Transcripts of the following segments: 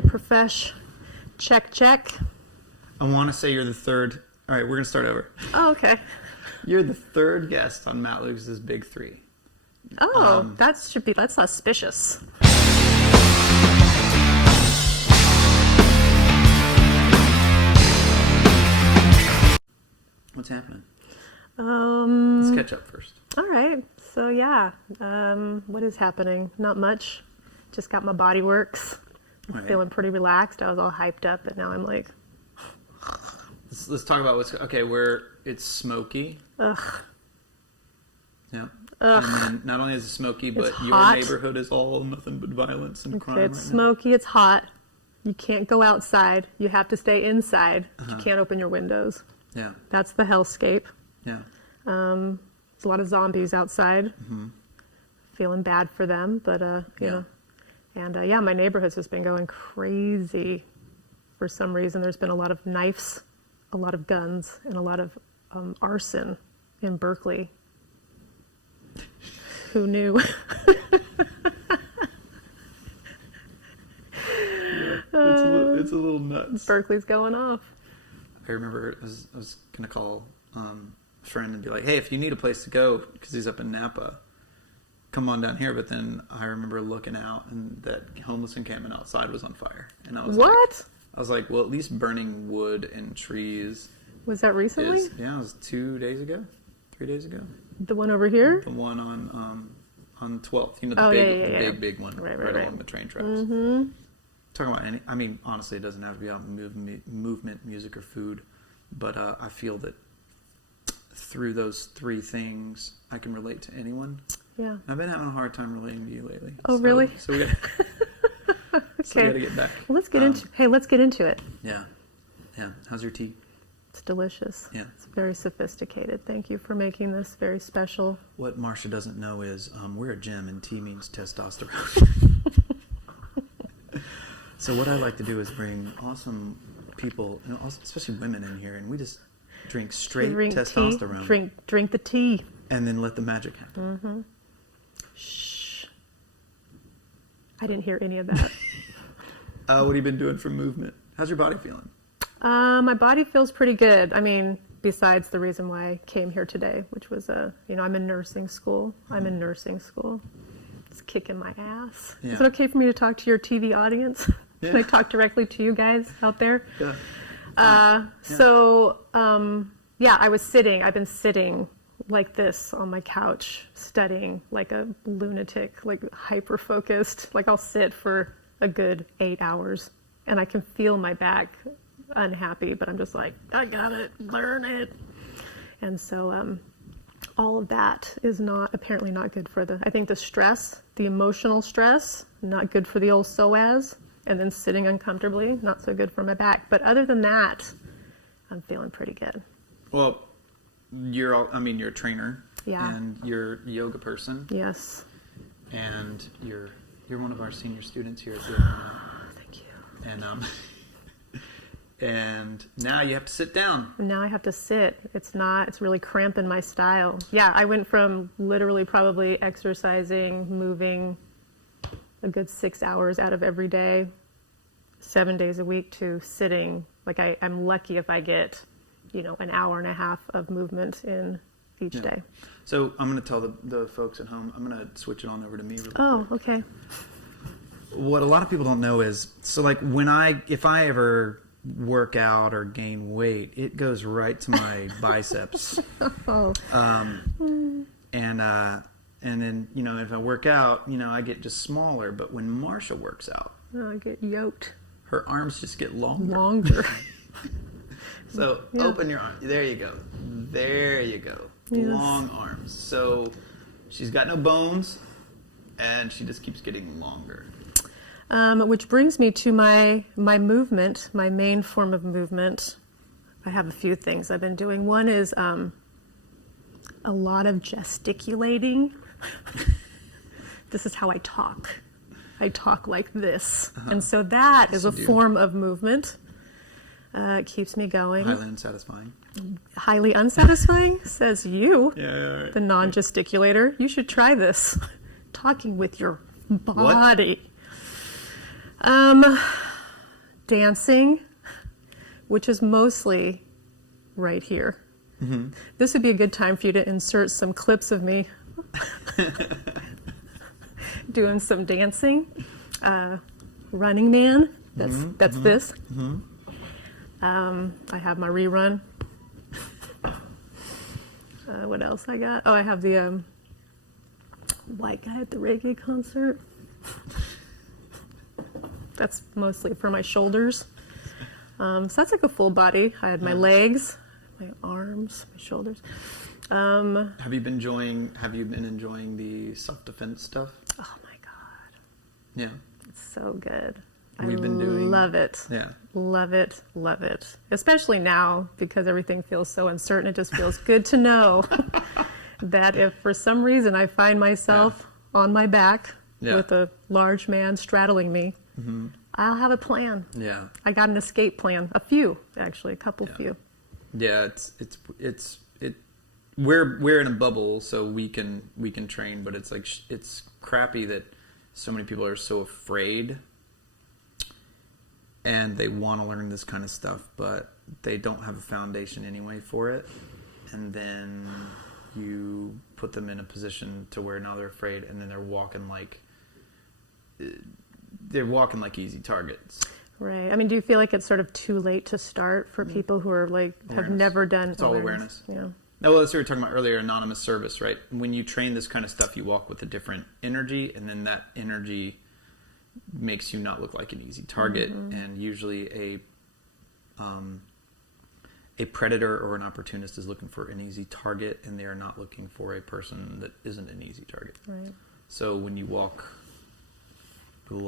very profesh. Check, check. I want to say you're the third. All right, we're going to start over. Oh, okay. You're the third guest on Matt Lucas's Big Three. Oh, that's auspicious. What's happening? Let's catch up first. All right. So yeah, what is happening? Not much. Just got my body works. Right. Feeling pretty relaxed. I was all hyped up, but now I'm like, let's talk about where it's smoky. ugh. Yeah. Ugh. And then not only is it smoky, but It's your hot. neighborhood is all nothing but violence and crime. It's right smoky. It's hot. You can't go outside. You have to stay inside. You can't open your windows. now. Yeah. That's the hellscape. Yeah. There's a lot of zombies outside. Mm-hmm. Feeling bad for them, but you know. And yeah, my neighborhood's just been going crazy. For some reason, there's been a lot of knives, a lot of guns, and a lot of arson in Berkeley. Who knew? It's a little nuts. Berkeley's going off. I remember I was going to call a friend and be like, hey, if you need a place to go, because he's up in Napa, come on down here. But then I remember looking out and that homeless encampment outside was on fire. And I was What? well, at least burning wood and trees. Was that recently? Yeah, it was 2 days ago, 3 days ago. The one over here? The one on 12th, you know, the big one, right along the train tracks. Mm-hmm. Talking about honestly, it doesn't have to be about movement, music, or food, but I feel that through those three things, I can relate to anyone. Yeah. I've been having a hard time relating to you lately. Oh, really? So we got okay. to get back. Well, let's get into it. Yeah. How's your tea? It's delicious. Yeah. It's very sophisticated. Thank you for making this very special. What Marsha doesn't know is we're a gym and tea means testosterone. So what I like to do is bring awesome people, especially women in here, and we just drink straight testosterone. Drink the tea. And then let the magic happen. Mm-hmm. Shh. I didn't hear any of that. What have you been doing for movement? How's your body feeling? My body feels pretty good. I mean, besides the reason why I came here today, which was I'm in nursing school. It's kicking my ass. Yeah. Is it okay for me to talk to your TV audience? Yeah. Can I talk directly to you guys out there? Yeah. I was sitting. I've been sitting like this on my couch, studying like a lunatic, like hyper focused. Like I'll sit for a good 8 hours, and I can feel my back unhappy, but I'm just like, I gotta learn it. And so all of that is apparently not good for I think the stress, the emotional stress, not good for the old psoas, and then sitting uncomfortably, not so good for my back. But other than that, I'm feeling pretty good. Well, you're a trainer. Yeah. And you're a yoga person. Yes. And you're one of our senior students here at the Thank you. And and now you have to sit down. Now I have to sit. It's really cramping my style. Yeah, I went from literally probably exercising, moving a good 6 hours out of every day, 7 days a week, to sitting. Like I'm lucky if I get, an hour and a half of movement in each day. So I'm going to tell the folks at home, I'm going to switch it on over to me really quick. Okay. What a lot of people don't know is, so like if I ever work out or gain weight, it goes right to my biceps. Oh. And then, if I work out, I get just smaller. But when Marsha works out, I get yoked. her arms just get longer. So open your arms. There you go. Yes. Long arms. So she's got no bones, and she just keeps getting longer. Which brings me to my movement, my main form of movement. I have a few things I've been doing. One is a lot of gesticulating. This is how I talk. I talk like this. And so that is a form of movement. It keeps me going. Highly unsatisfying. Highly unsatisfying, says you, right. the non-gesticulator. You should try this. Talking with your body. dancing, which is mostly right here. Mm-hmm. This would be a good time for you to insert some clips of me doing some dancing. Running Man, that's this. Mm-hmm. I have my rerun. What else I got? Oh, I have the white guy at the reggae concert. That's mostly for my shoulders. So that's like a full body. I had my legs, my arms, my shoulders. Have you been enjoying the self-defense stuff? Oh my God. Yeah. It's so good. We've been doing. Love it. Yeah. Love it. Love it. Especially now because everything feels so uncertain. It just feels good to know that if for some reason I find myself on my back with a large man straddling me, I'll have a plan. Yeah. I got an escape plan. A few, actually, a couple few. Yeah, we're in a bubble, so we can train, but it's like it's crappy that so many people are so afraid, and they want to learn this kind of stuff, but they don't have a foundation anyway for it, and then you put them in a position to where now they're afraid, and then they're walking like easy targets. Right. I mean, do you feel like it's sort of too late to start for people who are like have never done? It's all awareness. Yeah. Oh, well, that's what we were talking about earlier, anonymous service, right? When you train this kind of stuff, you walk with a different energy, and then that energy makes you not look like an easy target. And usually a predator or an opportunist is looking for an easy target, and they are not looking for a person that isn't an easy target. Right. So when you walk with a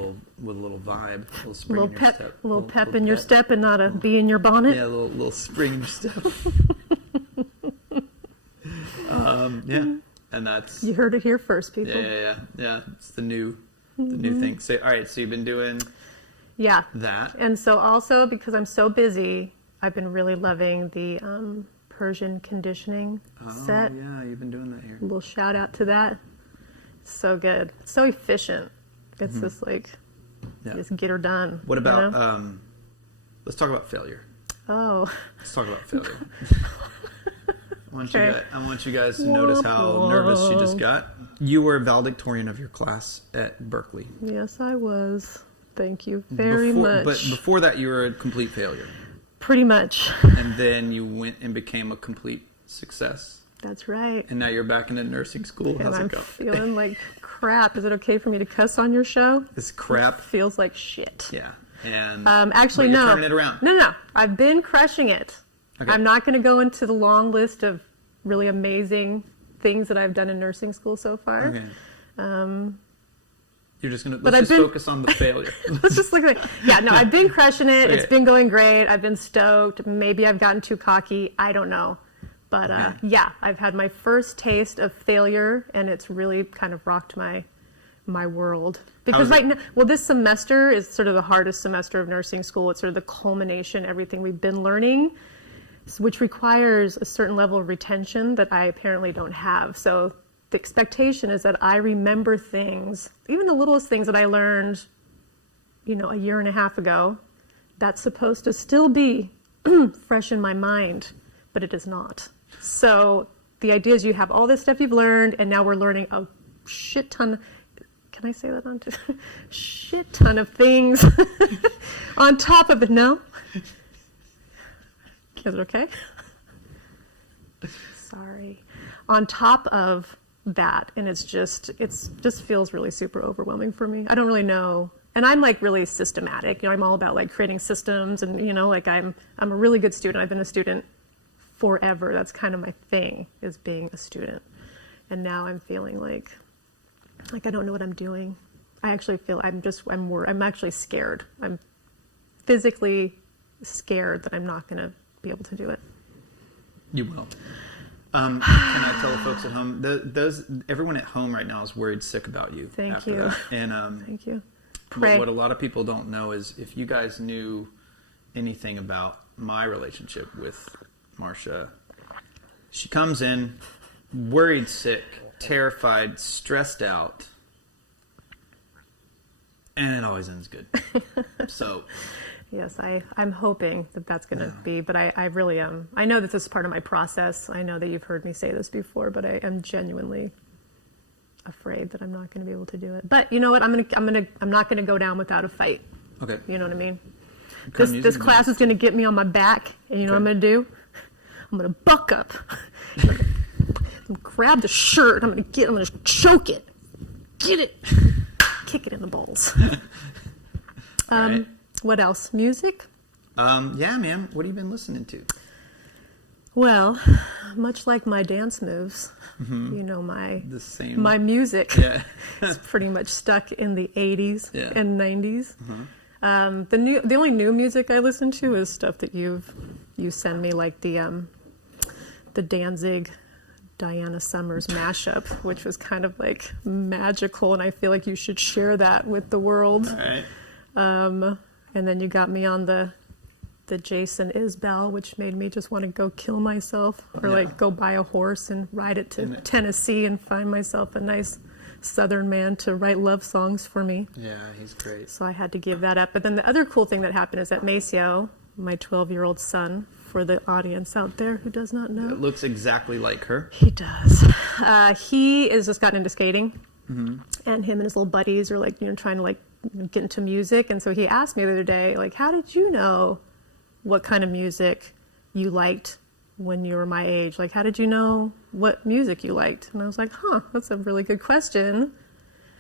little vibe, a little spring in your step, a little pep in your step, and not a bee in your bonnet. Yeah, a little spring in your step. Yeah, and that's you heard it here first, people. Yeah. It's the new thing. So, all right. So you've been doing that, and so also because I'm so busy, I've been really loving the Persian conditioning set. Yeah, you've been doing that here. A little shout out to that. So good, so efficient. It's just like just get her done. What about let's talk about failure. Oh, let's talk about failure. I want you guys to notice how nervous she just got. You were valedictorian of your class at Berkeley. Yes, I was. Thank you very much. But before that, you were a complete failure. Pretty much. And then you went and became a complete success. That's right. And now you're back into nursing school. How's it go? I'm feeling like crap. Is it okay for me to cuss on your show? This crap. It feels like shit. Yeah. And actually, but you're no. turning it around. No. I've been crushing it. Okay. I'm not going to go into the long list of really amazing things that I've done in nursing school so far. Okay. You're just going to let's focus on the failure. Let's just look like no, I've been crushing it. Okay. It's been going great. I've been stoked. Maybe I've gotten too cocky. I don't know. But I've had my first taste of failure, and it's really kind of rocked my world. Because right now, this semester is sort of the hardest semester of nursing school. It's sort of the culmination, everything we've been learning, which requires a certain level of retention that I apparently don't have. So the expectation is that I remember things, even the littlest things that I learned, a year and a half ago, that's supposed to still be fresh in my mind, but it is not. So the idea is you have all this stuff you've learned, and now we're learning a shit ton. Can I say that on shit ton of things on top of it? No? Is it okay? Sorry. On top of that, and it just feels really super overwhelming for me. I don't really know. And I'm like really systematic. I'm all about like creating systems, and I'm a really good student. I've been a student forever. That's kind of my thing, is being a student. And now I'm feeling like I don't know what I'm doing. I actually feel I'm actually scared. I'm physically scared that I'm not going to be able to do it. You will. Can I tell the folks at home? Everyone at home right now is worried sick about you. Thank you. That. And thank you. But what a lot of people don't know is if you guys knew anything about my relationship with Marsha, she comes in worried sick, terrified, stressed out, and it always ends good. So Yes, I'm hoping that that's going to be, but I really am. I know that this is part of my process. I know that you've heard me say this before, but I am genuinely afraid that I'm not going to be able to do it. But you know what? I'm not going to go down without a fight. Okay. You know what I mean? This class is going to get me on my back, and you know what I'm going to do? I'm going to buck up. I'm going to grab the shirt. I'm going to choke it. Get it. Kick it in the balls. Right. What else? Music? Yeah, man. What have you been listening to? Well, much like my dance moves, you know, my music is pretty much stuck in the 80s and 90s. The only new music I listen to is stuff that you send me, like the Danzig Diana Summers mashup, which was kind of like magical, and I feel like you should share that with the world. All right. And then you got me on the Jason Isbell, which made me just want to go kill myself, or like go buy a horse and ride it to Tennessee and find myself a nice Southern man to write love songs for me. Yeah, he's great. So I had to give that up. But then the other cool thing that happened is that Maceo, my 12-year-old son, for the audience out there who does not know. It looks exactly like her. He does. He has just gotten into skating, and him and his little buddies are like, trying to like get into music. And so he asked me the other day, like, how did you know what kind of music you liked when you were my age? Like, how did you know what music you liked? And I was like, that's a really good question.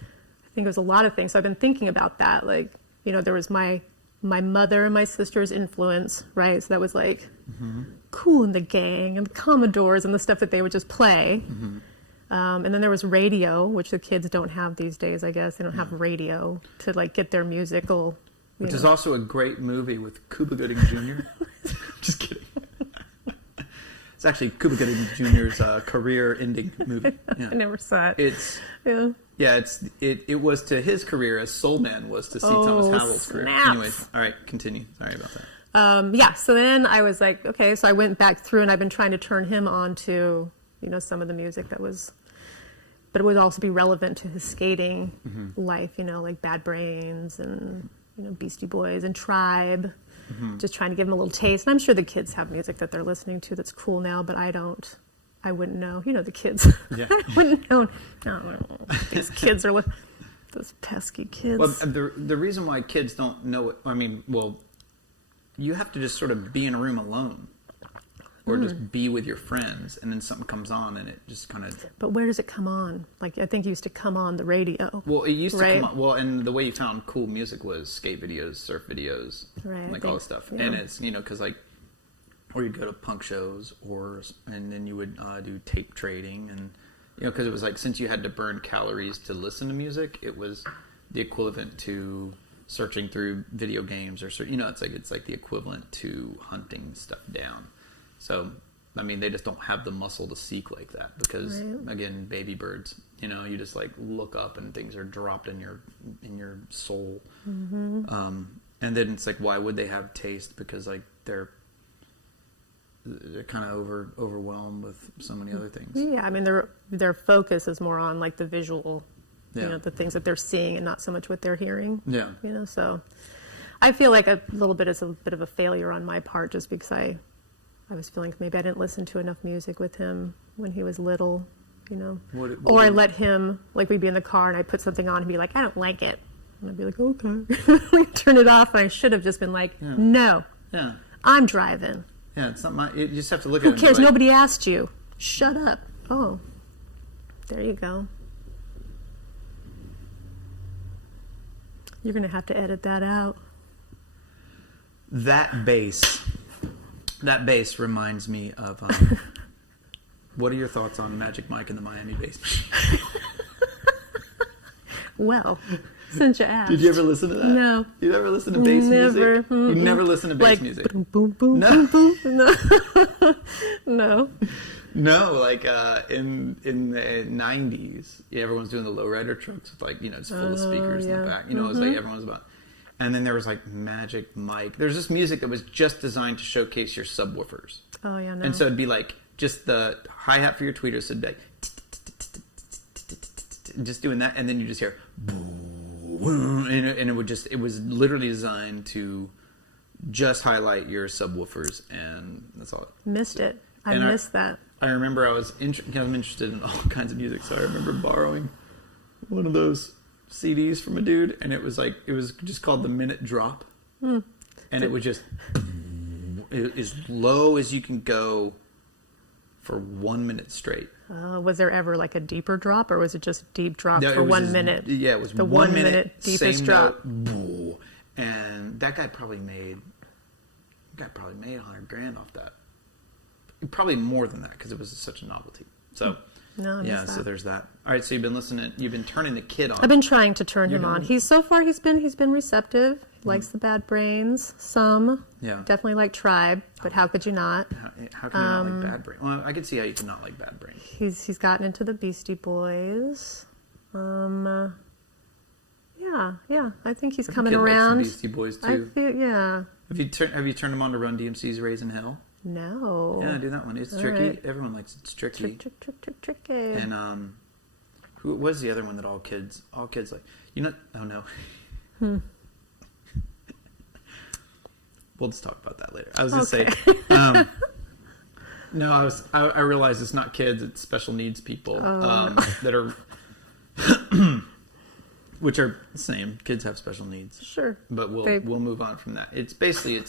I think it was a lot of things. So I've been thinking about that. Like, there was my mother and my sister's influence, right? So that was like Kool and the Gang and the Commodores and the stuff that they would just play. And then there was radio, which the kids don't have these days, I guess. They don't have radio to like get their musical. Which is also a great movie with Cuba Gooding Jr. Just kidding. It's actually Cuba Gooding Jr.'s career-ending movie. Yeah. I never saw it. It was to his career as Soul Man was to C. Thomas Howell's career. Anyways, all right, continue. Sorry about that. So then I was like, okay, so I went back through and I've been trying to turn him on to, some of the music that was, but it would also be relevant to his skating life, like Bad Brains and, Beastie Boys and Tribe. Just trying to give them a little taste. And I'm sure the kids have music that they're listening to that's cool now, but I don't. I wouldn't know. The kids. Yeah. I wouldn't know. These kids are those pesky kids. Well, the reason why kids don't know it, you have to just sort of be in a room alone. Or just be with your friends, and then something comes on, and it just kind of... But where does it come on? Like, I think it used to come on the radio. Well, it used to come on... Well, and the way you found cool music was skate videos, surf videos, right, all this stuff. Yeah. And it's, because, like... Or you'd go to punk shows, and then you would do tape trading, and... because it was like, since you had to burn calories to listen to music, it was the equivalent to searching through video games, or... it's like the equivalent to hunting stuff down. So, they just don't have the muscle to seek like that because, again, baby birds, you just like look up and things are dropped in your soul. And then it's like, why would they have taste? Because like they're kind of overwhelmed with so many other things. Yeah, their focus is more on like the visual, the things that they're seeing and not so much what they're hearing. Yeah. So I feel like a little bit is a bit of a failure on my part just because I was feeling maybe I didn't listen to enough music with him when he was little, or I let him, like we'd be in the car and I'd put something on and be like, I don't like it. And I'd be like, okay. Turn it off. And I should have just been like, no, I'm driving. Yeah, it's not my, you just have to look Who at it. Who cares? Nobody asked you. Shut up. Oh, there you go. You're going to have to edit that out. That bass reminds me of, what are your thoughts on Magic Mike and the Miami Bass Machine? Well, since you asked. Did you ever listen to that? No. You never listen to bass music? You never listen to bass music? Boom, boom, boom, no. Boom, boom. No. No. No, like in the 90s, everyone's doing the lowrider trucks with like, just full of speakers in the back. It was like everyone's about... And then there was like Magic Mike. There's this music that was just designed to showcase your subwoofers. Oh, yeah, no. And so it'd be like just the hi-hat for your tweeters would be like just doing that, and then you just hear and it was literally designed to just highlight your subwoofers, and that's all. Missed it. I And missed that. I remember I'm interested in all kinds of music, so I remember borrowing one of those CDs from a dude, and it was just called the Minute Drop, and it was just as low as you can go for 1 minute straight. Was there ever like a deeper drop, or was it just deep drop No, for it was 1 minute? Yeah, it was the 1 minute deepest same drop. Note, and that guy probably made $100,000 off that. Probably more than that because it was such a novelty. So No, I yeah, missed that. so there's that. All right, so you've been turning the kid on. I've been trying to turn him on. doing- He's been receptive. He likes the Bad Brains. Some. Yeah. Definitely like Tribe, but how could you not? How can you not like Bad Brain? Well, I can see how you cannot like Bad Brain. He's gotten into the Beastie Boys. Yeah. I think he's coming Kid likes the around. Beastie Boys too. Yeah. Have you turned him on to Run DMC's Raising Hell? No. Yeah, do that one. It's All tricky. right. Everyone likes It's tricky. Tricky. And who was the other one that all kids like? Oh no. We'll just talk about that later. I was gonna say, no, I realize it's not kids; it's special needs people that are, which are the same. Kids have special needs, Sure. but we'll move on from that. It's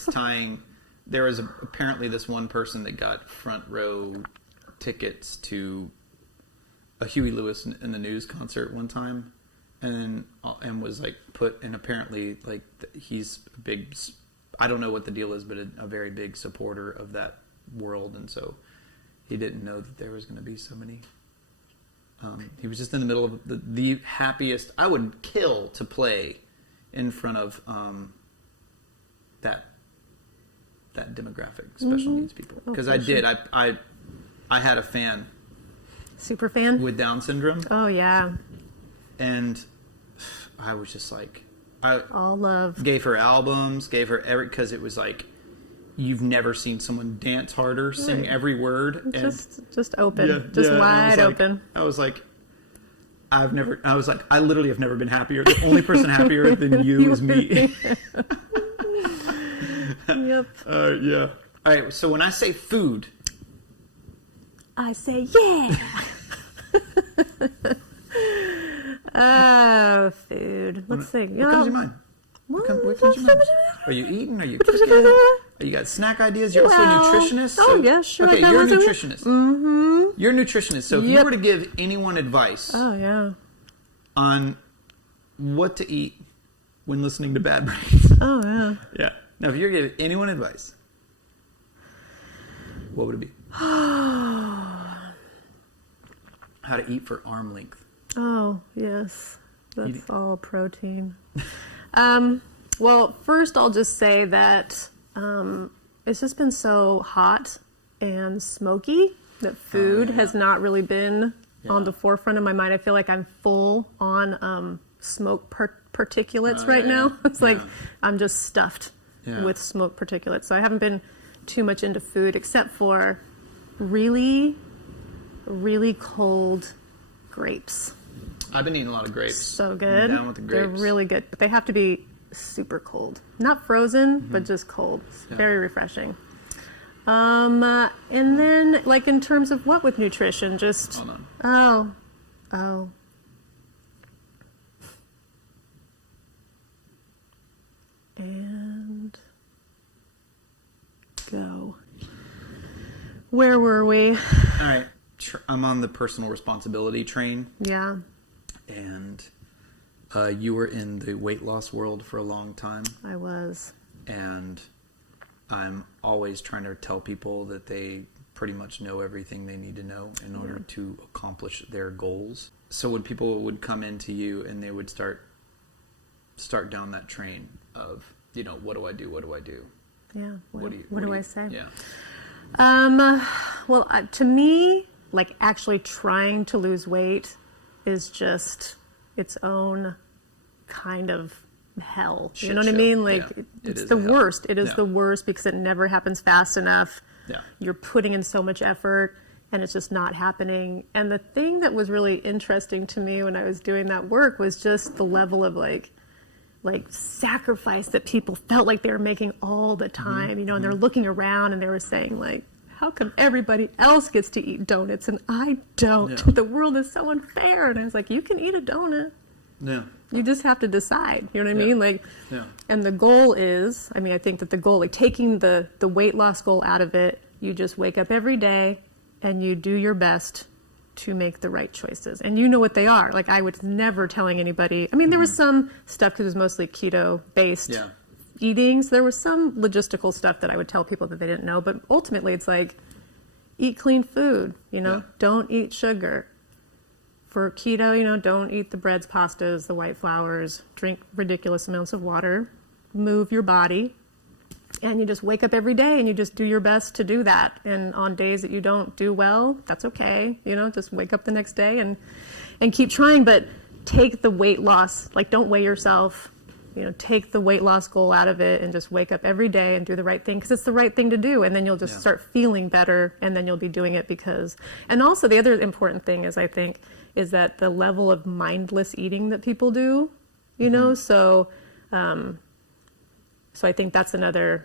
tying. There was apparently this one person that got front row tickets to a Huey Lewis in the News concert one time, and was like apparently like he's a big. I don't know what the deal is, but a very big supporter of that world, and so he didn't know that there was going to be so many. He was just in the middle of the happiest. I would kill to play in front of that demographic, special needs people, because I did. I had a fan, Super fan? with Down syndrome, Oh, yeah. and I was just like, All love. gave her albums, gave her because it was like, you've never seen someone dance harder, sing Right. every word, and Just open. yeah, Just and wide open. I was like, I literally have never been happier. The only person happier than you is me. Yep. Yeah. All right. So when I say food, I say yeah. Oh, food. Let's see. what comes to your mind? What comes to your mind? Are you eating? Are you cooking? You got snack ideas? You're also a nutritionist? Oh, yeah, sure. Okay, you're a nutritionist. Mm-hmm. You're a nutritionist. So if you were to give anyone advice Oh, yeah. on what to eat when listening to Bad Brains. Oh, yeah. Yeah. Now, if you're giving anyone advice, what would it be? How to eat for arm length. Oh, yes. That's all protein. Well, first I'll just say that it's just been so hot and smoky that food has not really been on the forefront of my mind. I feel like I'm full on smoke particulates right now. It's like I'm just stuffed with smoke particulates. So I haven't been too much into food except for really, really cold grapes. I've been eating a lot of grapes. So good. I'm down with the grapes. They're really good, but they have to be super cold. Not frozen, but just cold. It's very refreshing. And then, like, in terms of what with nutrition, just... Hold on. Oh. And... go. Where were we? All right. I'm on the personal responsibility train. Yeah. And you were in the weight loss world for a long time. I was. And I'm always trying to tell people that they pretty much know everything they need to know in order to accomplish their goals. So when people would come into you and they would start down that train of, what do I do? What do I do? Yeah. What do I say? Yeah. Well, to me, like, actually trying to lose weight is just its own kind of hell. Shit You know what I show. mean? Like, Yeah. it's It the is a hell. worst. It is Yeah. the worst because it never happens fast enough. Yeah. You're putting in so much effort and it's just not happening. And the thing that was really interesting to me when I was doing that work was just the level of, like, like sacrifice that people felt like they were making all the time, you know, and they're looking around and they were saying like, how come everybody else gets to eat donuts and I don't? Yeah. The world is so unfair. And I was like, you can eat a donut. Yeah. You just have to decide. You know what I Yeah. mean? Like, Yeah. and the goal is, I mean, I think that the goal, like taking the weight loss goal out of it, you just wake up every day and you do your best to make the right choices. And you know what they are. Like, I was never telling anybody. I mean, there was some stuff because it was mostly keto based. Yeah. Eating, so there was some logistical stuff that I would tell people that they didn't know, but ultimately it's like, eat clean food, you know, Yeah. don't eat sugar. For keto, you know, don't eat the breads, pastas, the white flours, drink ridiculous amounts of water, move your body, and you just wake up every day and you just do your best to do that. And on days that you don't do well, that's okay, you know, just wake up the next day and keep trying, but take the weight loss, like don't weigh yourself. You know, take the weight loss goal out of it and just wake up every day and do the right thing because it's the right thing to do. And then you'll just start feeling better and then you'll be doing it because, and also the other important thing is, I think, is that the level of mindless eating that people do, you know, so I think that's another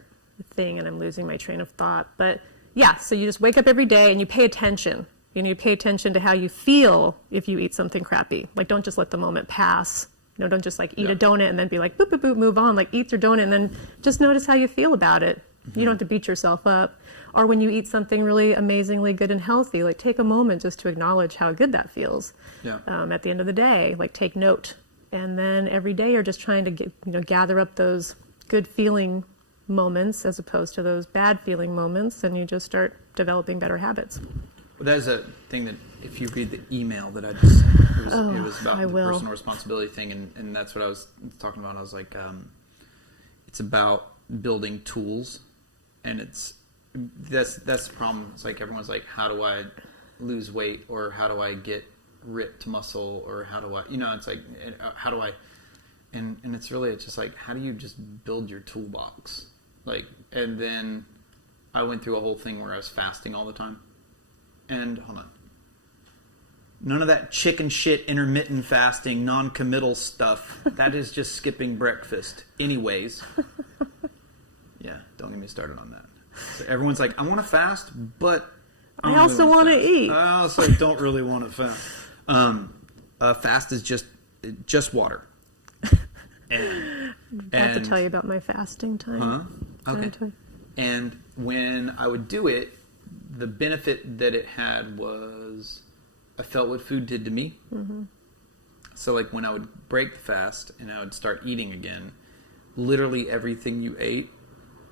thing, and I'm losing my train of thought. But yeah, so you just wake up every day and you pay attention. You know, you pay attention to how you feel if you eat something crappy. Like, don't just let the moment pass. You know, don't just like eat a donut and then be like, boop, boop, boop, move on. Like, eat your donut and then just notice how you feel about it. You don't have to beat yourself up. Or when you eat something really amazingly good and healthy, like take a moment just to acknowledge how good that feels. Yeah. At the end of the day, like take note. And then every day you're just trying to get, you know, gather up those good feeling moments as opposed to those bad feeling moments, and you just start developing better habits. Well, that is a thing that if you read the email that I just sent, it was about I the will. personal responsibility thing, and that's what I was talking about. I was like, it's about building tools, and that's the problem. It's like everyone's like, how do I lose weight, or how do I get ripped muscle, or how do I, you know, it's like, how do I, and it's really, it's just like, how do you just build your toolbox? Like, and then I went through a whole thing where I was fasting all the time. And hold on. None of that chicken shit intermittent fasting, non-committal stuff. That is just skipping breakfast. Anyways. Yeah, don't get me started on that. So everyone's like, I want to fast, but I also want to eat. I also don't really want to fast. Fast is just water. And I have to tell you about my fasting time. Huh? Okay. And when I would do it, the benefit that it had was I felt what food did to me. Mm-hmm. So like when I would break the fast and I would start eating again, literally everything you ate,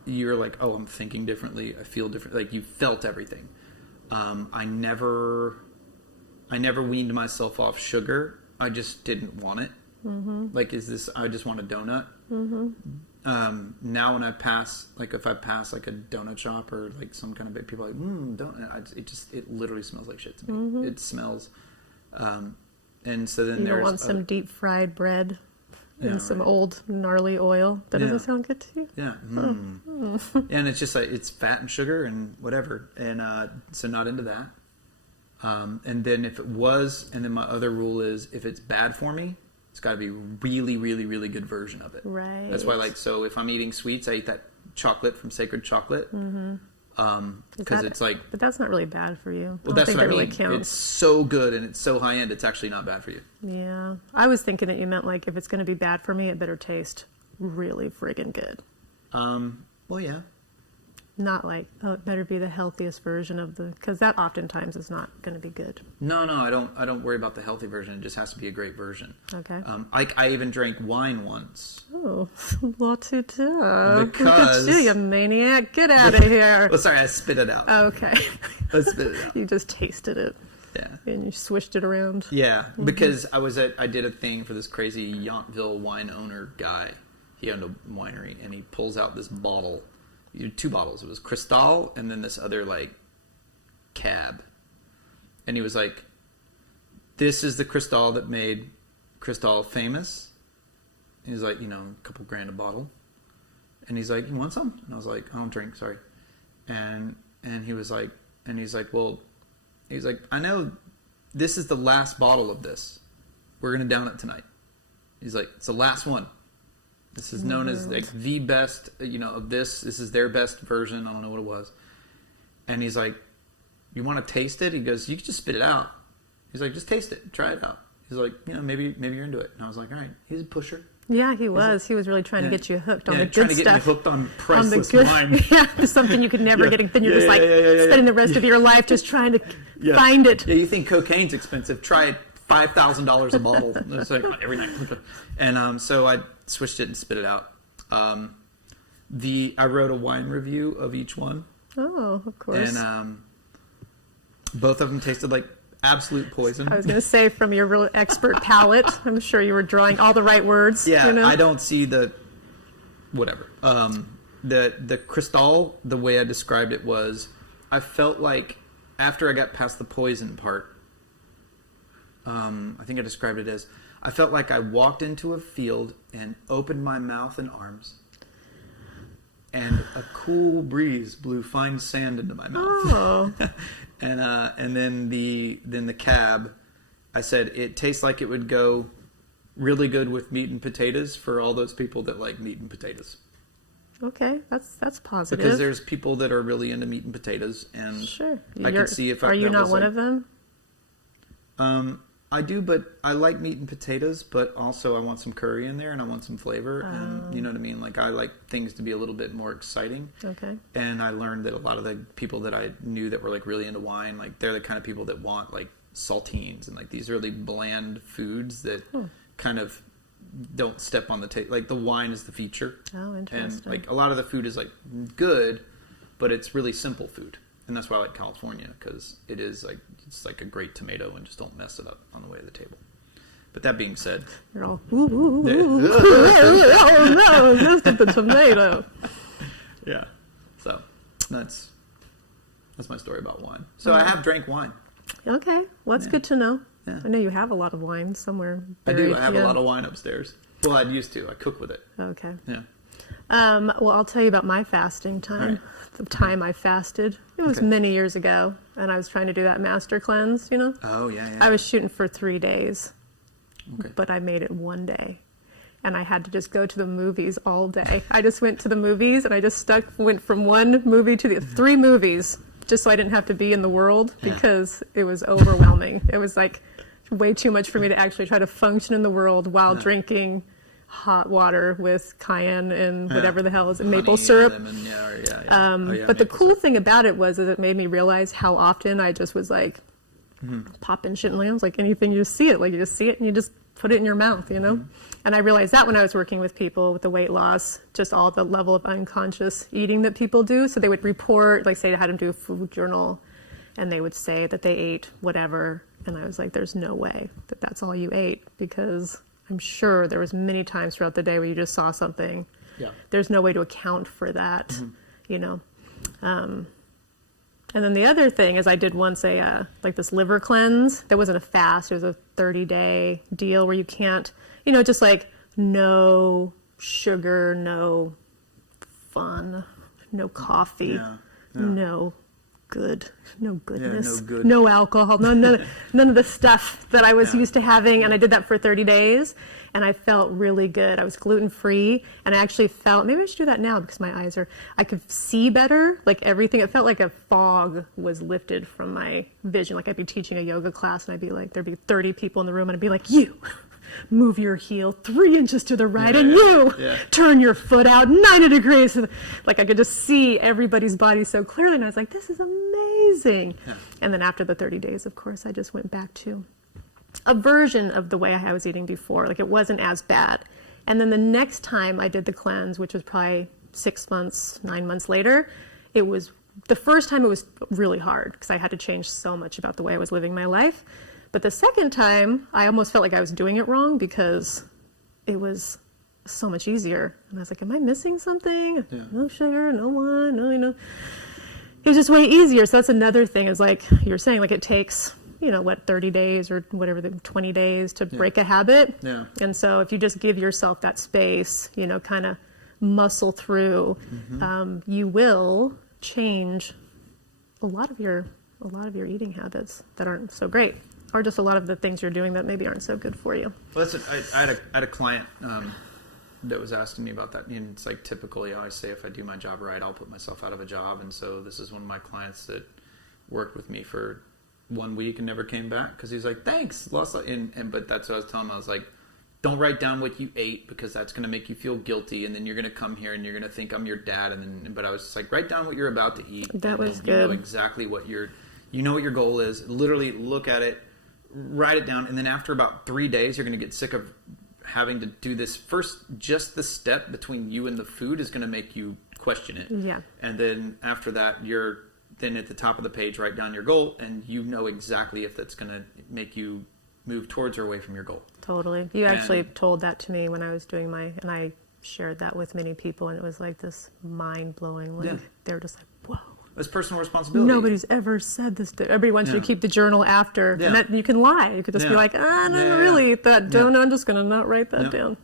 you're like, oh, I'm thinking differently. I feel different. Like you felt everything. I never weaned myself off sugar. I just didn't want it. Mm-hmm. Like, I just want a donut. Mm-hmm. Now when I pass, like if I pass like a donut shop or like some kind of big, people are like, donut. It literally smells like shit to me. Mm-hmm. It smells. And so then you don't want some deep fried bread and some old gnarly oil. That doesn't sound good to you? Yeah. And it's just like, it's fat and sugar and whatever. And so not into that. And then if it was, and then my other rule is if it's bad for me, it's got to be really, really, really good version of it. Right. That's why, like, so if I'm eating sweets, I eat that chocolate from Sacred Chocolate. Mm-hmm. Because it's like... But that's not really bad for you. Well, that's what I mean. Really counts. It's so good and it's so high-end, it's actually not bad for you. Yeah. I was thinking that you meant, like, if it's going to be bad for me, it better taste really friggin' good. Well, yeah. Not like, oh, it better be the healthiest version of because that oftentimes is not going to be good. No, I don't worry about the healthy version. It just has to be a great version. Okay. I even drank wine once. Oh, what to do? Because... Look at you maniac. Get out of here. Well, sorry, I spit it out. Okay. I spit it out. You just tasted it. Yeah. And you swished it around. Yeah, because I did a thing for this crazy Yountville wine owner guy. He owned a winery, and he pulls out this bottle. Two bottles. It was Cristal and then this other like cab. And he was like, this is the Cristal that made Cristal famous. And he's like, a couple grand a bottle. And he's like, you want some? And I was like, I don't drink, sorry. And he was like, and he's like, I know this is the last bottle of this. We're going to down it tonight. He's like, it's the last one. This is known as like the best, of this. This is their best version. I don't know what it was. And he's like, you want to taste it? He goes, you can just spit it out. He's like, just taste it. Try it out. He's like, maybe you're into it. And I was like, all right. He's a pusher. Yeah, he was. He was really trying to get you hooked on the good stuff. Trying to get me hooked on priceless wine. Yeah, something you could never get. Then you're just spending the rest of your life just trying to find it. Yeah, you think cocaine's expensive. Try it, $5,000 a bottle. It's like every night. And so I switched it and spit it out. I wrote a wine review of each one. Oh, of course. And both of them tasted like absolute poison. I was going to say, from your real expert palate, I'm sure you were drawing all the right words. Yeah, I don't see the whatever. The Cristal, the way I described it was, I felt like after I got past the poison part, I think I described it as, I felt like I walked into a field and opened my mouth and arms, and a cool breeze blew fine sand into my mouth. Oh. And then the cab, I said it tastes like it would go really good with meat and potatoes for all those people that like meat and potatoes. Okay, that's positive. Because there's people that are really into meat and potatoes, and sure, I could see if are you not one of them? I do, but I like meat and potatoes, but also I want some curry in there and I want some flavor, and you know what I mean? Like, I like things to be a little bit more exciting. Okay. And I learned that a lot of the people that I knew that were like really into wine, like they're the kind of people that want like saltines and like these really bland foods that kind of don't step on the taste. Like, the wine is the feature. Oh, interesting. And like a lot of the food is like good, but it's really simple food. And that's why I like California, because it's like a great tomato, and just don't mess it up on the way to the table. But that being said, you're all oh no, just the tomato. Yeah, so that's my story about wine. So I have drank wine. Okay, well, that's good to know. Yeah. I know you have a lot of wine somewhere buried. I do. I have a lot of wine upstairs. Well, I used to. I cook with it. Okay. Yeah. Well, I'll tell you about my fasting time. Right. The time I fasted. It was many years ago, and I was trying to do that master cleanse, Oh, yeah. I was shooting for 3 days, Okay. but I made it one day. And I had to just go to the movies all day. I just went to the movies, and I just went from one movie to 3 movies, just so I didn't have to be in the world, because it was overwhelming. It was like way too much for me to actually try to function in the world while drinking hot water with cayenne and whatever the hell is it, maple syrup. Lemon, but the cool thing about it was that it made me realize how often I just was like popping shit in my mouth. Like, anything, you just see it. Like, you just see it and you just put it in your mouth, And I realized that when I was working with people with the weight loss, just all the level of unconscious eating that people do. So they would report, like, say I had them do a food journal, and they would say that they ate whatever. And I was like, there's no way that that's all you ate, because I'm sure there was many times throughout the day where you just saw something. Yeah. There's no way to account for that, And then the other thing is, I did once like this liver cleanse. That wasn't a fast. It was a 30-day deal where you can't, just like no sugar, no fun, no coffee, no goodness, no alcohol, none of the stuff that I was used to having. And I did that for 30 days, and I felt really good. I was gluten-free, and I actually felt, maybe I should do that now, because my eyes I could see better, like everything. It felt like a fog was lifted from my vision. Like, I'd be teaching a yoga class, and I'd be like, there'd be 30 people in the room, and I'd be like, you move your heel 3 inches to the right, and you turn your foot out 90 degrees. Like, I could just see everybody's body so clearly, and I was like, this is amazing. Yeah. And then after the 30 days, of course, I just went back to a version of the way I was eating before. Like, it wasn't as bad. And then the next time I did the cleanse, which was probably 9 months later, the first time it was really hard, because I had to change so much about the way I was living my life. But the second time, I almost felt like I was doing it wrong, because it was so much easier. And I was like, am I missing something? Yeah. No sugar, no wine, no. It was just way easier. So that's another thing, is like you're saying, like, it takes, 30 days or whatever, 20 days to break a habit. Yeah. And so if you just give yourself that space, kind of muscle through, you will change a lot of your eating habits that aren't so great. Or just a lot of the things you're doing that maybe aren't so good for you. Well, I had a client that was asking me about that. And it's like typically I say if I do my job right, I'll put myself out of a job. And so this is one of my clients that worked with me for 1 week and never came back because he's like, thanks. But that's what I was telling him. I was like, don't write down what you ate because that's going to make you feel guilty. And then you're going to come here and you're going to think I'm your dad. But I was just like, write down what you're about to eat. That was good. You know exactly what you know what your goal is. Literally look at it, write it down. And then after about 3 days, you're going to get sick of having to do this. First, just the step between you and the food is going to make you question it. Yeah. And then after that, then at the top of the page, write down your goal, and you know exactly if that's going to make you move towards or away from your goal. Totally. You actually told that to me when I was doing and I shared that with many people, and it was like this mind-blowing, like, they were just like, whoa. It's personal responsibility. Nobody's ever said this. Everybody wants you to keep the journal after. And that, you can lie. You could just be like, not really. I'm just going to not write that down.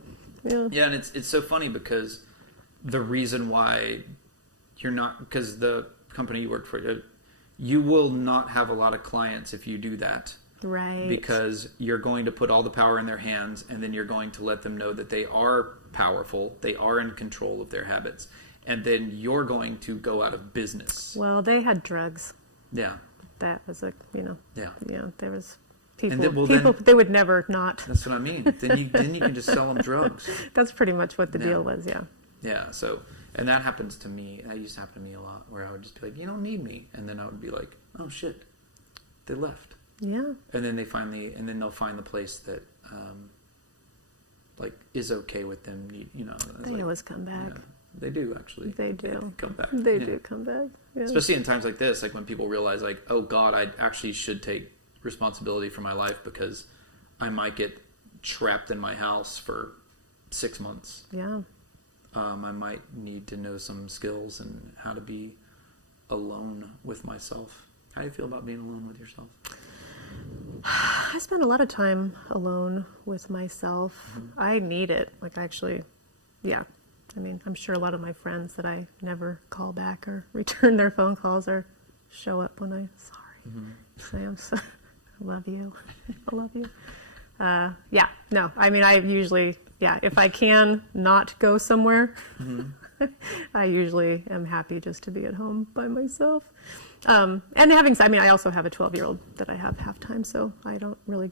Yeah. Yeah, and it's so funny because the reason why you're not, because the company you work for, you will not have a lot of clients if you do that. Right. Because you're going to put all the power in their hands, and then you're going to let them know that they are powerful, they are in control of their habits, and then you're going to go out of business. Well, they had drugs. Yeah. That was Yeah. Yeah, there was people, then, they would never not. That's what I mean. then you can just sell them drugs. That's pretty much what the deal was, yeah. Yeah, so, and that happens to me. That used to happen to me a lot, where I would just be like, you don't need me. And then I would be like, oh shit, they left. Yeah. And then they'll find the place that, like, is okay with them. They always come back. Yeah, they do, actually. They do. Come back. They do come back. Yeah. Especially in times like this, like when people realize, like, oh God, I actually should take responsibility for my life because I might get trapped in my house for 6 months. Yeah. I might need to know some skills and how to be alone with myself. How do you feel about being alone with yourself? I spend a lot of time alone with myself. Mm-hmm. I need it. Like, actually, yeah. I mean, I'm sure a lot of my friends that I never call back or return their phone calls or show up when say I'm so, I love you. I love you. Yeah, no, I mean, I usually, if I can not go somewhere, I usually am happy just to be at home by myself. And I also have a 12-year-old that I have half time, so I don't really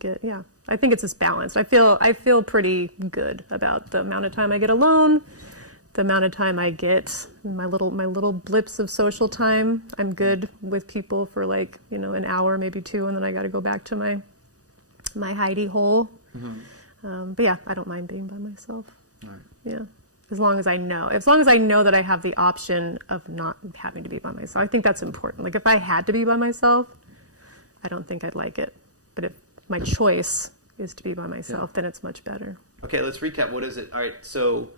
I think it's this balance. I feel pretty good about the amount of time I get alone, the amount of time I get, my little blips of social time. I'm good with people for an hour, maybe 2, and then I got to go back to my hidey hole. Mm-hmm. But yeah, I don't mind being by myself. All right. Yeah. As long as I know that I have the option of not having to be by myself. I think that's important. Like, if I had to be by myself, I don't think I'd like it. But if my choice is to be by myself, then it's much better. Okay, let's recap. What is it? All right, so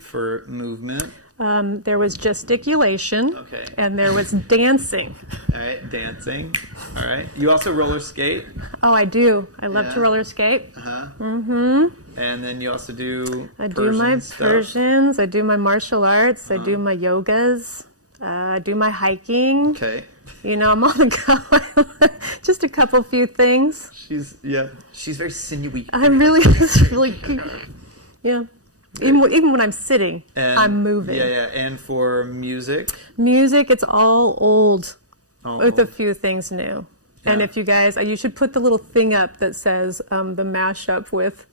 for movement. There was gesticulation. Okay. And there was dancing. All right, dancing. All right. You also roller skate. Oh, I do. I love to roller skate. Uh-huh. Mm-hmm. And then you also do I do my Persians. I do my martial arts. I do my yogas. I do my hiking. Okay. I'm on the go. Just a few things. She's very sinewy. I'm really, yeah. Even when I'm sitting, I'm moving. Yeah. And for music? Music, it's all old with a few things new. Yeah. And if you guys, you should put the little thing up that says the mashup with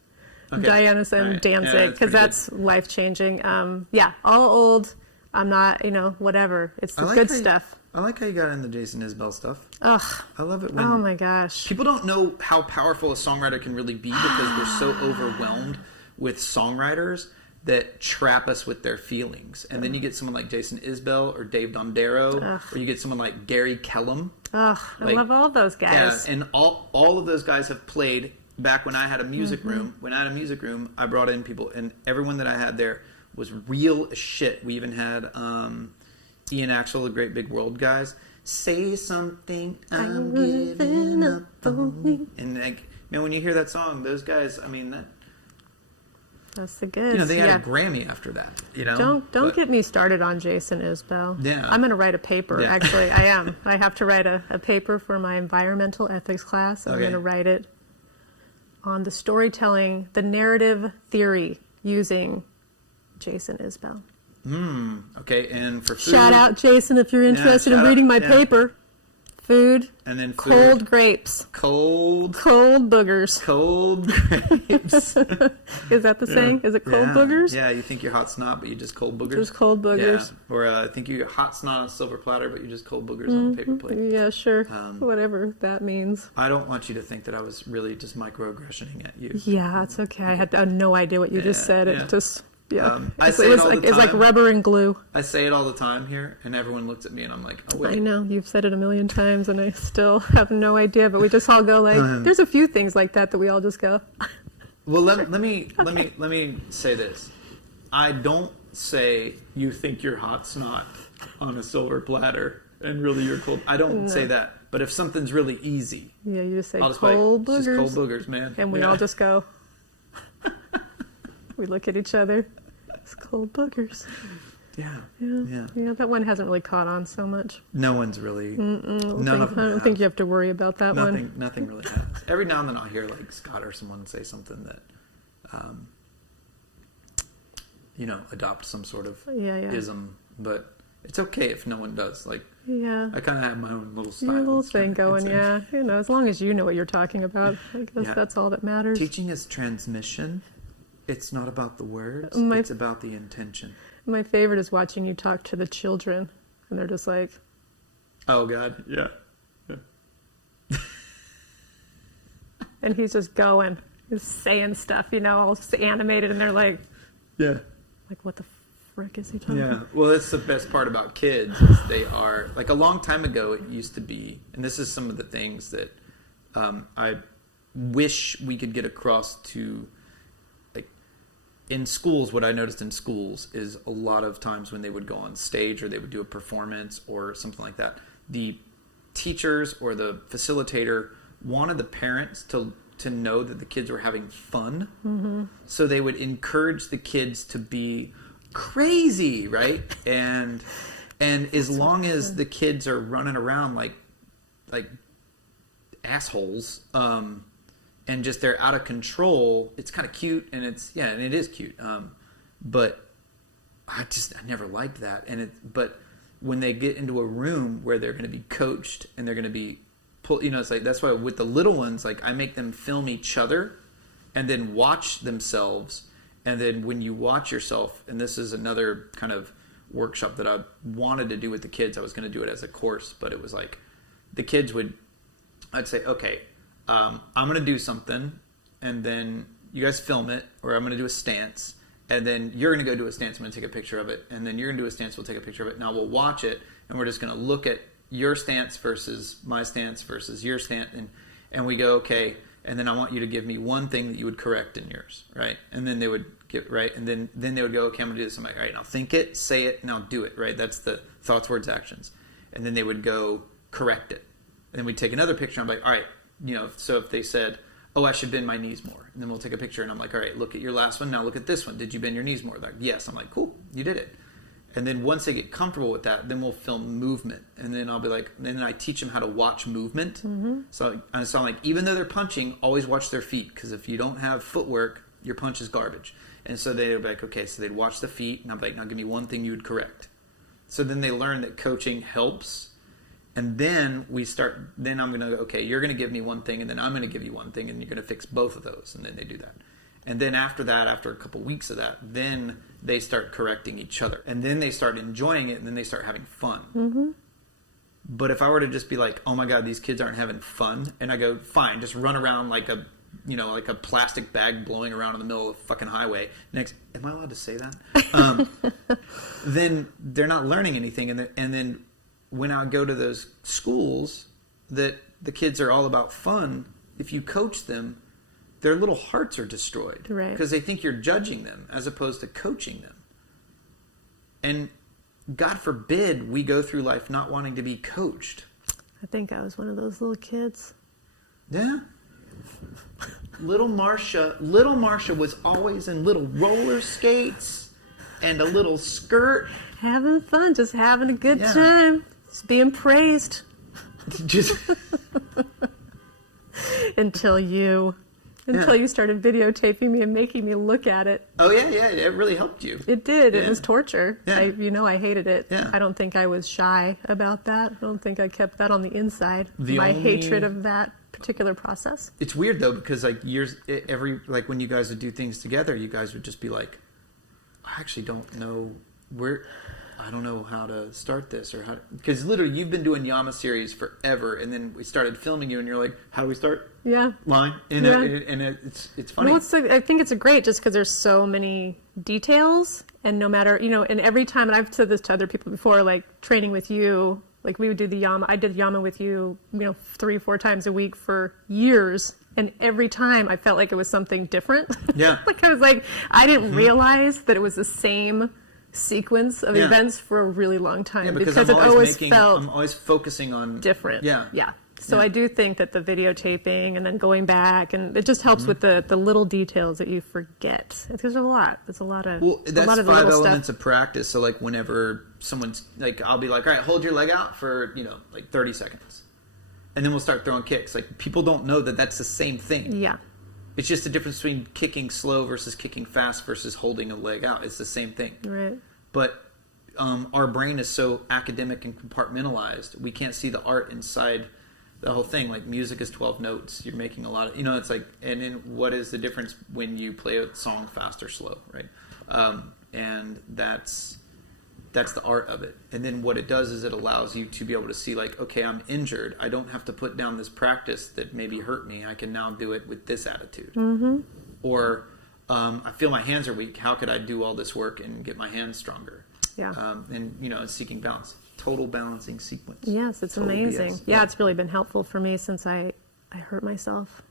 Diana and Danzig, because that's life-changing. All old. I'm not, whatever. It's the good stuff. I like how you got into Jason Isbell stuff. Ugh. I love it when... Oh, my gosh. People don't know how powerful a songwriter can really be because we're so overwhelmed with songwriters that trap us with their feelings. And then you get someone like Jason Isbell or Dave Dondero, or you get someone like Gary Kellum. Ugh, I love all those guys. Yeah, and all of those guys have played back when I had a music room. When I had a music room, I brought in people, and everyone that I had there was real as shit. We even had Ian Axel, the Great Big World guys. Say something, I'm giving up on me. And when you hear that song, those guys, that's the good. They had a Grammy after that. Don't get me started on Jason Isbell. Yeah. I'm going to write a paper. Yeah. Actually, I am. I have to write a paper for my environmental ethics class. I'm going to write it on the storytelling, the narrative theory using Jason Isbell. Okay, and for food, Shout out, Jason, if you're interested in shout reading out, my paper. Food. and then food, Cold grapes. cold Boogers. grapes. Is that the saying? Is it cold boogers? Yeah, you think you're hot snot, but you just cold boogers. Just cold boogers. Yeah. Or I think you're hot snot on a silver platter, but you just cold boogers on a paper plate. Yeah, sure. Whatever that means. I don't want you to think that I was really just microaggressioning at you. Yeah, it's okay. I had no idea what you just said. yeah. It just, yeah. I say it all the It's like time. rubber and glue. I say it all the time here, and everyone looks at me, and I'm like, oh wait. I know you've said it a million times, and I still have no idea. But we just all go like, there's a few things like that we all just go. Well, let me say this. I don't say you think you're hot snot on a silver platter, and really you're cold. I don't say that. But if something's really easy, Yeah, you just say I'll just be like, cold it's boogers, just cold boogers, man. and we all just go. We look at each other. It's cold boogers. Yeah. That one hasn't really caught on so much. No one's really. I don't think you have to worry about that one. Nothing really happens. Every now and then I'll hear like Scott or someone say something that, adopt some sort of ism, but it's okay if no one does. Like, Yeah. I kind of have my own little style. Your little thing going, yeah. As long as you know what you're talking about, I guess that's all that matters. Teaching is transmission. It's not about the words. It's about the intention. My favorite is watching you talk to the children, and they're just like, oh, God, yeah. And he's just going. He's saying stuff, all animated, and they're like, yeah. Like, what the frick is he talking about? Yeah, well, that's the best part about kids is they are, like a long time ago it used to be, and this is some of the things that I wish we could get across to, like, in schools, what I noticed in schools is a lot of times when they would go on stage or they would do a performance or something like that, the teachers or the facilitator wanted the parents to know that the kids were having fun. Mm-hmm. So they would encourage the kids to be crazy, right? And as long as the kids are running around like assholes, and just they're out of control, it's kind of cute, and it is cute. But I never liked that. But when they get into a room where they're going to be coached and they're going to be it's like, that's why with the little ones, like, I make them film each other and then watch themselves. And then when you watch yourself, and this is another kind of workshop that I wanted to do with the kids. I was going to do it as a course, but it was like the kids I'd say, okay, I'm going to do something, and then you guys film it, or I'm going to do a stance, and then you're going to go do a stance. I'm going to take a picture of it, and then you're going to do a stance. We'll take a picture of it. Now we'll watch it, and we're just going to look at your stance versus my stance versus your stance, and we go, okay, and then I want you to give me one thing that you would correct in yours, right? And then they would get right, and then they would go, okay, I'm gonna do this. I'm like, all right, now think it, say it, now do it, right? That's the thoughts, words, actions. And then they would go correct it, and then we'd take another picture. I'm like, all right, so if they said, oh, I should bend my knees more, and then we'll take a picture, and I'm like, all right, look at your last one, now look at this one. Did you bend your knees more? Like, yes. I'm like, cool, you did it. And then once they get comfortable with that, then we'll film movement. And then I'll be like, and then I teach them how to watch movement. Mm-hmm. So I'm like, even though they're punching, always watch their feet. Because if you don't have footwork, your punch is garbage. And so they'd be like, okay, so they'd watch the feet. And I'm like, now give me one thing you would correct. So then they learn that coaching helps. And then then I'm going to go, okay, you're going to give me one thing, and then I'm going to give you one thing, and you're going to fix both of those. And then they do that. And then after that, after a couple weeks of that, then they start correcting each other. And then they start enjoying it, and then they start having fun. Mm-hmm. But if I were to just be like, oh my God, these kids aren't having fun, and I go, fine, just run around like a plastic bag blowing around in the middle of the fucking highway. Next, am I allowed to say that? Then they're not learning anything. And then when I go to those schools that the kids are all about fun, if you coach them, their little hearts are destroyed, right? Because they think you're judging them as opposed to coaching them. And God forbid we go through life not wanting to be coached. I think I was one of those little kids. Yeah. Little Marsha was always in little roller skates and a little skirt. Having fun, just having a good time. Just being praised. Just Until you until you started videotaping me and making me look at it. Oh yeah, it really helped you. It did. Yeah. It was torture. Yeah. I hated it. Yeah. I don't think I was shy about that. I don't think I kept that on the inside. My only- hatred of that particular process. It's weird though, because like when you guys would do things together, you guys would just be like, I actually don't know I don't know how to start this or because literally you've been doing Yama series forever, and then we started filming you, and you're like, how do we start? Yeah. Line and Yeah. it's funny. Well, I think it's great just because there's so many details, and no matter, and every time, and I've said this to other people before, like training with you, like we would do the Yama. I did Yama with you, 3-4 times a week for years. And every time I felt like it was something different. Yeah. Like I was like, I didn't realize that it was the same sequence of events for a really long time. Yeah, because it always felt I'm always focusing on different. Yeah. Yeah. So Yeah. I do think that the videotaping and then going back, and it just helps with the little details that you forget. There's a lot. There's a lot of that's a lot of the 5 little elements stuff. of practice. So like whenever someone's like, I'll be like, all right, hold your leg out for like 30 seconds, and then we'll start throwing kicks. Like people don't know that that's the same thing. Yeah. It's just a difference between kicking slow versus kicking fast versus holding a leg out. It's the same thing. Right. But our brain is so academic and compartmentalized, we can't see the art inside the whole thing. Like music is 12 notes. You're making a lot of, it's like, and then what is the difference when you play a song fast or slow, right? And that's the art of it. And then what it does is it allows you to be able to see like, okay, I'm injured. I don't have to put down this practice that maybe hurt me. I can now do it with this attitude. Mm-hmm. Or I feel my hands are weak. How could I do all this work and get my hands stronger? Yeah. And it's seeking balance. Total balancing sequence. Yes, it's Total amazing. BS. Yeah, it's really been helpful for me since I hurt myself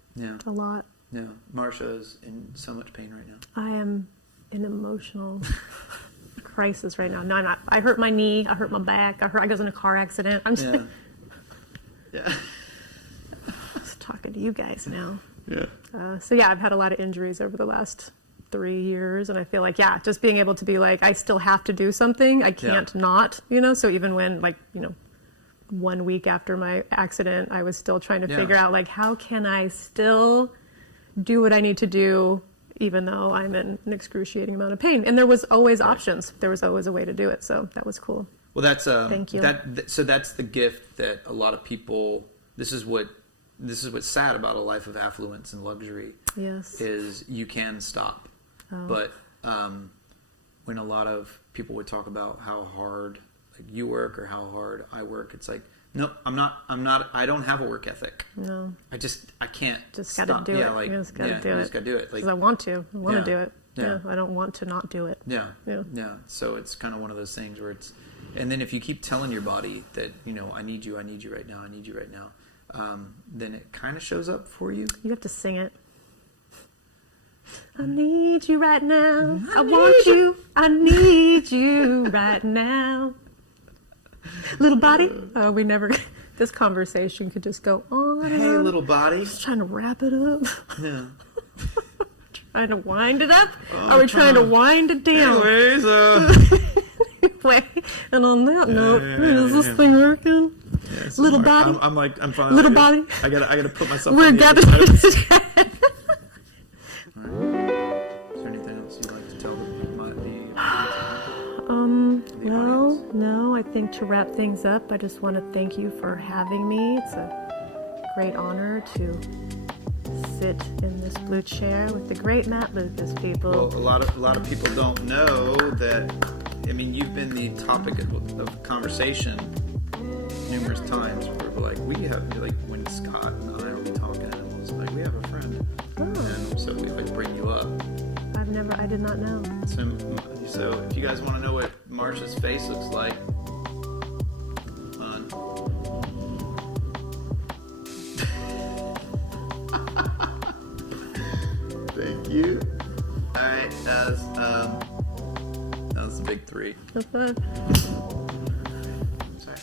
a lot. Yeah. Marsha is in so much pain right now. I am in emotional crisis right now. No, I'm not. I hurt my knee. I hurt my back. I was in a car accident. I'm just, Yeah. just talking to you guys now. Yeah. So yeah, I've had a lot of injuries over the last 3 years, and I feel like, just being able to be like, I still have to do something. I can't not, so even when 1 week after my accident, I was still trying to figure out like, how can I still do what I need to do even though I'm in an excruciating amount of pain. And there was always options. There was always a way to do it. So that was cool. Well, that's Thank you. So that's the gift that a lot of people. This is what's sad about a life of affluence and luxury. Yes. Is you can stop, but when a lot of people would talk about how hard you work or how hard I work, it's like, nope, I'm not. I don't have a work ethic. No. I can't. Just stop. got to do Yeah, it. like, You just got to do you it. just got to do it. Like, Because I want to. I want to do it. Yeah. I don't want to not do it. Yeah. Yeah. So it's kind of one of those things where it's, and then if you keep telling your body that, I need you right now, I need you right now, then it kind of shows up for you. You have to sing it. I need you right now. I want you. I need you right now. Little body. Oh, we never. This conversation could just go on. And Hey, on. little body. Just trying to wrap it up. Yeah. Trying to wind it up. Are we trying to wind it down? Anyways, Anyway, and on that note, is this thing working? yeah, so Little body. I'm fine. Little body. I gotta put myself. We're on the gathered. other side. Is there anything else you'd like to tell them that might be? The Well, audience? no, I think to wrap things up, I just want to thank you for having me. It's a great honor to sit in this blue chair with the great Matt Lucas, people. Well, a lot of people don't know that. I mean, you've been the topic of conversation numerous times. Where we're like, we have when Scott and I were talking, and it was like, we have a friend, and so we bring you up. I did not know. So if you guys want to know what Marsha's face looks like, fun. Thank you. All right, that was the big three. That's it. Sorry.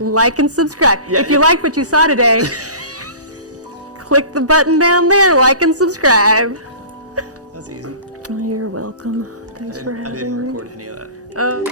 Like and subscribe. Yeah, If you like what you saw today, click the button down there, like and subscribe. That's easy. Oh, you're welcome. Thanks for I having didn't me. record any of that. Oh.